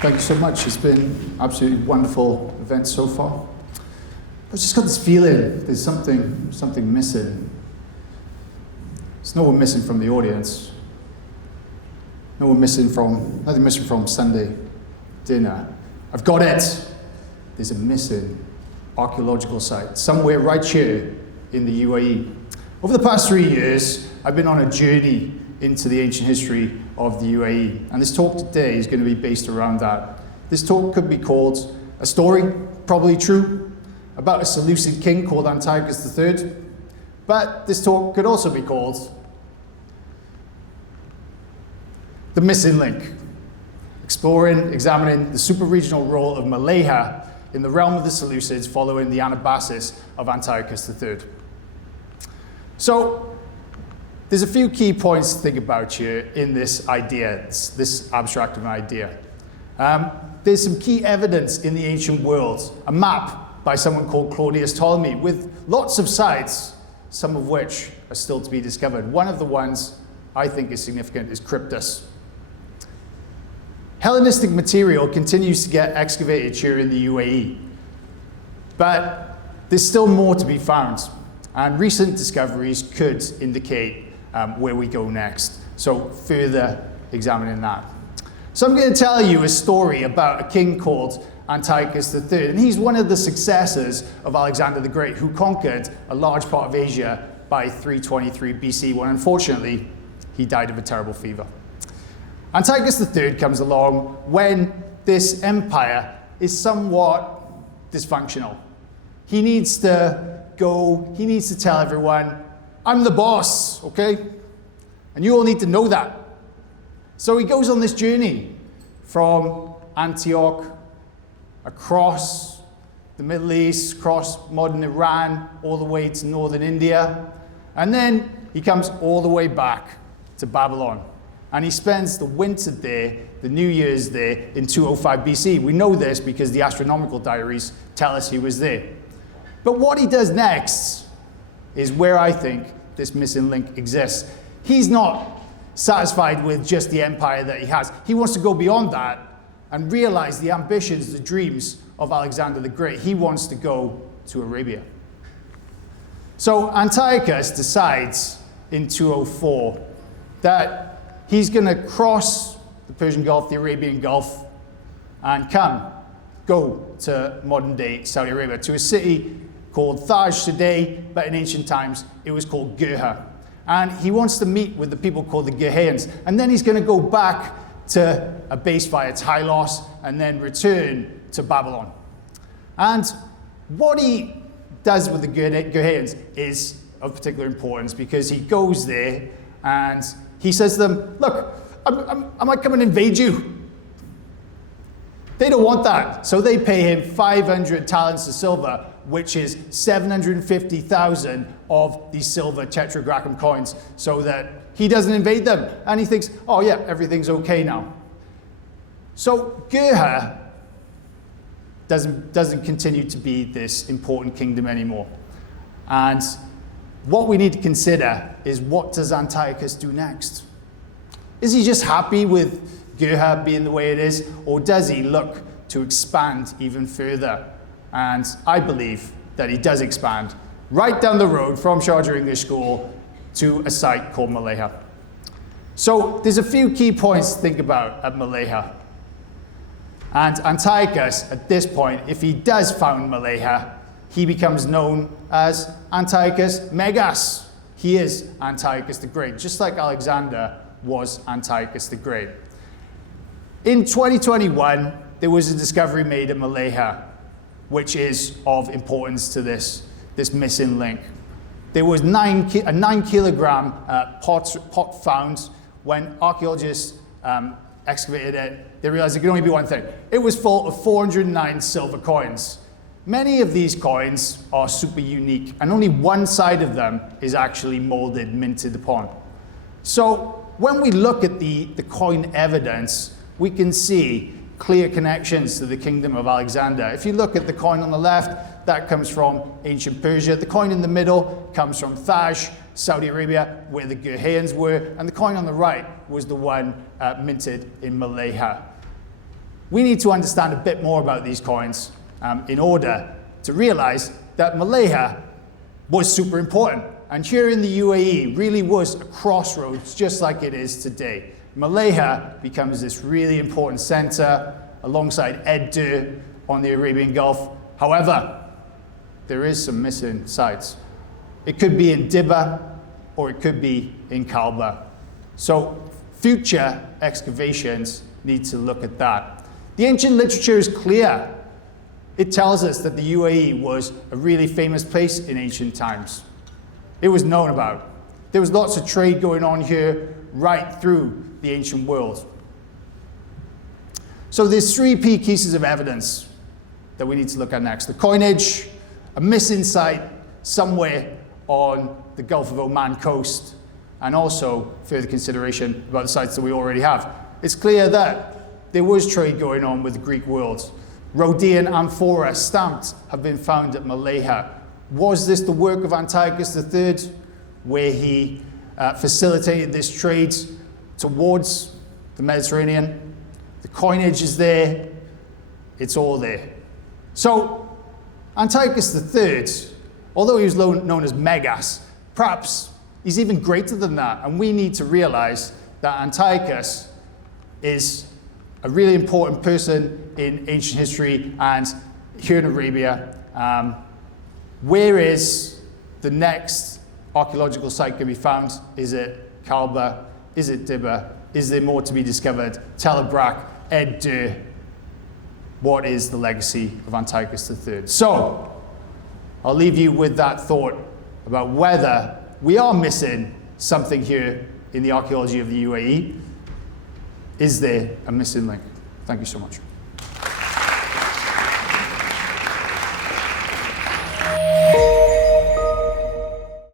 Thank you so much. It's been an absolutely wonderful event so far. I've just got this feeling there's something missing. There's no one missing from the audience. Nothing missing from Sunday dinner. I've got it. There's a missing archaeological site somewhere right here in the UAE. Over the past 3 years, I've been on a journey into the ancient history of the UAE, and this talk today is going to be based around that. This talk could be called a story, probably true, about a Seleucid king called Antiochus III, but this talk could also be called the missing link, examining the super-regional role of Mleiha in the realm of the Seleucids following the Anabasis of Antiochus III. So, there's a few key points to think about here in this idea, this abstract of an idea. There's some key evidence in the ancient world, a map by someone called Claudius Ptolemy with lots of sites, some of which are still to be discovered. One of the ones I think is significant is Cryptus. Hellenistic material continues to get excavated here in the UAE, but there's still more to be found, and recent discoveries could indicate where we go next. So further examining that. So I'm going to tell you a story about a king called Antiochus III, and he's one of the successors of Alexander the Great, who conquered a large part of Asia by 323 BC, when unfortunately he died of a terrible fever. Antiochus III comes along when this empire is somewhat dysfunctional. He needs to tell everyone, I'm the boss, okay? And you all need to know that. So he goes on this journey from Antioch, across the Middle East, across modern Iran, all the way to northern India. And then he comes all the way back to Babylon. And he spends the winter there, the New Year's there, in 205 BC. We know this because the astronomical diaries tell us he was there. But what he does next is where I think this missing link exists. He's not satisfied with just the empire that he has. He wants to go beyond that and realize the ambitions, the dreams of Alexander the Great. He wants to go to Arabia. So Antiochus decides in 204 that he's going to cross the Persian Gulf, the Arabian Gulf, and go to modern-day Saudi Arabia, to a city called Thaj today, but in ancient times it was called Gerha. And he wants to meet with the people called the Gerheans, and then he's going to go back to a base via Tylos, and then return to Babylon. And what he does with the Gerheans is of particular importance, because he goes there and he says to them, look, I might come and invade you. They don't want that, so they pay him 500 talents of silver, which is 750,000 of these silver tetradrachm coins, so that he doesn't invade them. And he thinks, oh yeah, everything's okay now. So Gerha doesn't continue to be this important kingdom anymore. And what we need to consider is, what does Antiochus do next? Is he just happy with Gerha being the way it is, or does he look to expand even further? And I believe that he does expand right down the road from Sharjah English School to a site called Mleiha. So there's a few key points to think about at Mleiha. And Antiochus, at this point, if he does found Mleiha, he becomes known as Antiochus Megas. He is Antiochus the Great, just like Alexander was Antiochus the Great. In 2021, there was a discovery made at Mleiha, which is of importance to this missing link. There was a 9 kilogram pot found. When archaeologists excavated it, they realized it could only be one thing. It was full of 409 silver coins. Many of these coins are super unique, and only one side of them is actually molded, minted upon. So when we look at the coin evidence, we can see clear connections to the kingdom of Alexander. If you look at the coin on the left, that comes from ancient Persia. The coin in the middle comes from Thaj, Saudi Arabia, where the Gerheans were. And the coin on the right was the one minted in Mleiha. we need to understand a bit more about these coins in order to realize that Mleiha was super important. And here in the UAE really was a crossroads just like it is today. Mleiha becomes this really important center alongside Ed on the Arabian Gulf. However, there is some missing sites. It could be in Dibba or it could be in Kalba. So future excavations need to look at that. The ancient literature is clear. It tells us that the UAE was a really famous place in ancient times. It was known about. There was lots of trade going on here right through the ancient world. So there's 3 key pieces of evidence that we need to look at next. The coinage, a missing site somewhere on the Gulf of Oman coast, and also further consideration about the sites that we already have. It's clear that there was trade going on with the Greek world. Rhodian amphora stamped have been found at Mleiha. Was this the work of Antiochus III, where he facilitated this trade towards the Mediterranean? The coinage is there. It's all there. So Antiochus III, although he was known as Megas, perhaps he's even greater than that. And we need to realize that Antiochus is a really important person in ancient history and here in Arabia. Where is the next archaeological site going to be found? Is it Kalba? Is it Dibba? Is there more to be discovered? Tel Brak, Ed. What is the legacy of Antiochus III? So I'll leave you with that thought about whether we are missing something here in the archaeology of the UAE. Is there a missing link? Thank you so much.